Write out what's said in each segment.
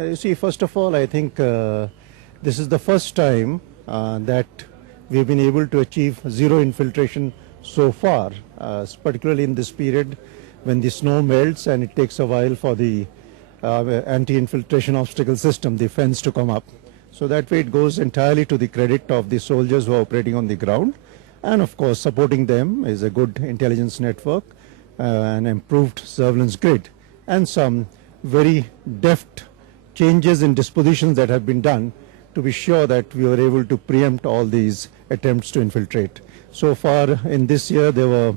You see, first of all, I think this is the first time that we've been able to achieve zero infiltration so far, particularly in this period when the snow melts and it takes a while for the anti-infiltration obstacle system, the fence, to come up. So that way it goes entirely to the credit of the soldiers who are operating on the ground. And of course, supporting them is a good intelligence network, an improved surveillance grid, and some very deft changes in dispositions that have been done to be sure that we were able to preempt all these attempts to infiltrate. So far in this year, there were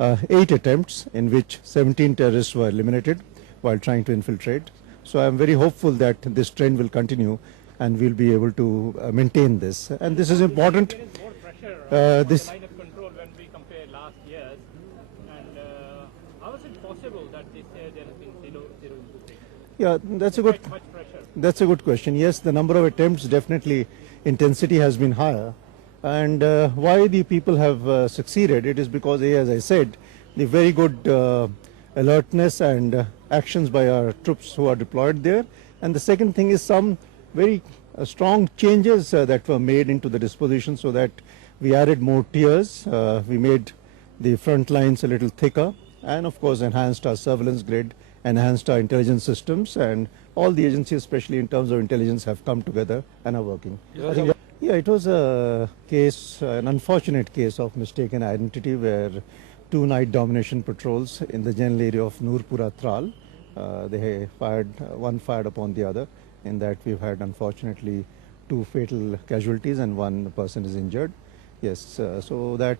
8 attempts in which 17 terrorists were eliminated while trying to infiltrate. So I'm very hopeful that this trend will continue and we'll be able to maintain this. And this is important. There is more pressure on the line of control when we compare last years. And how is it possible that this year there has been zero infiltration? Yeah, that's a good. Much pressure. That's a good question. Yes, the number of attempts, definitely intensity has been higher. And why the people have succeeded, it is because, as I said, the very good alertness and actions by our troops who are deployed there. And the second thing is some very strong changes that were made into the disposition, so that we added more tiers, we made the front lines a little thicker, and of course enhanced our surveillance grid, enhanced our intelligence systems, and all the agencies, especially in terms of intelligence, have come together and are working. Yeah, it was a case, an unfortunate case of mistaken identity, where 2 night domination patrols in the general area of Noorpura Tral, they fired, one fired upon the other. In that we've had, unfortunately, 2 fatal casualties and 1 person is injured. Yes, so that,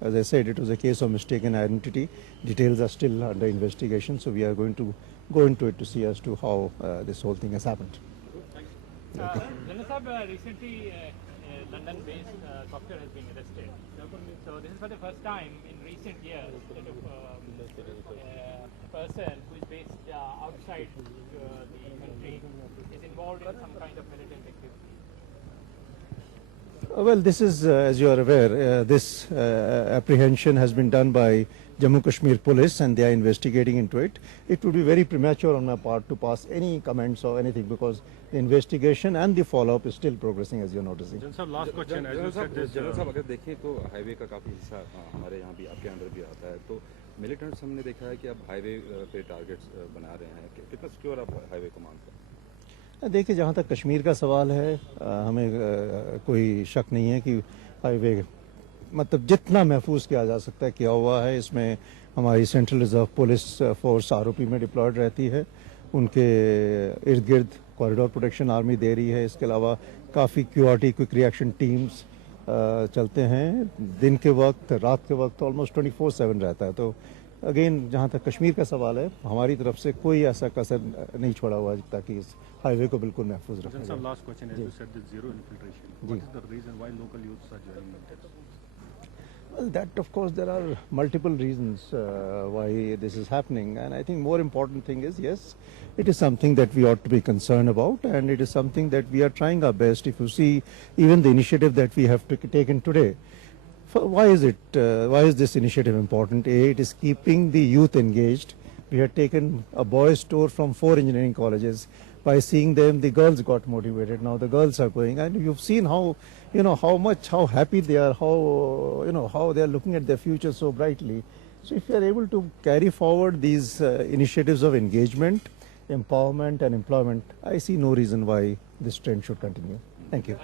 as I said, it was a case of mistaken identity. Details are still under investigation, so we are going to go into it to see as to how this whole thing has happened. General Sahab, recently London-based doctor has been arrested. So this is for the first time in recent years that a person who is based outside the country is involved in some kind of militant activity. Well, this is, as you are aware, this apprehension has been done by Jammu Kashmir Police, and they are investigating into it. It would be very premature on my part to pass any comments or anything, because the investigation and the follow-up is still progressing, as you're noticing. Last question. General साहब, अगर देखें तो highway का काफी हिस्सा हमारे यहाँ भी आपके अंदर भी आता है, तो मिलिटेंट्स हमने देखा है कि अब हाईवे पे टारगेट्स बना रहे हैं, कितना सिक्योर आप हाईवे को मानते हैं? देखिए, जहाँ तक कश्मीर का सवाल है, हमें कोई शक नहीं है कि हाईवे मतलब जितना महफूज किया जा सकता है किया हुआ है। इसमें हमारी central reserve police force ROP में डिप्लॉयड रहती है, उनके इर्द गिर्द कॉरिडोर प्रोटेक्शन आर्मी दे रही है। इसके अलावा काफ़ी क्यूआरटी क्विक रिएक्शन टीम्स चलते हैं, दिन के वक्त, रात के वक्त ऑलमोस्ट 24/7 रहता है। तो अगेन, जहाँ तक कश्मीर का सवाल है, हमारी तरफ से कोई ऐसा कसर नहीं छोड़ा हुआ ताकि इस हाईवे को बिल्कुल महफूज रखें। लास्ट क्वेश्चन है, you said that zero infiltration. What is the reason why local youths are joining military? Well, that, of course, there are multiple reasons why this is happening, and I think more important thing is, yes, it is something that we ought to be concerned about, and it is something that we are trying our best. If you see even the initiative that we have taken today, why is this initiative important? It is keeping the youth engaged. We had taken a boys' tour from 4 engineering colleges. By seeing them, the girls got motivated. Now the girls are going, and you've seen how happy they are, how they are looking at their future so brightly. So if you are able to carry forward these initiatives of engagement, empowerment and employment, I see no reason why this trend should continue. Thank you.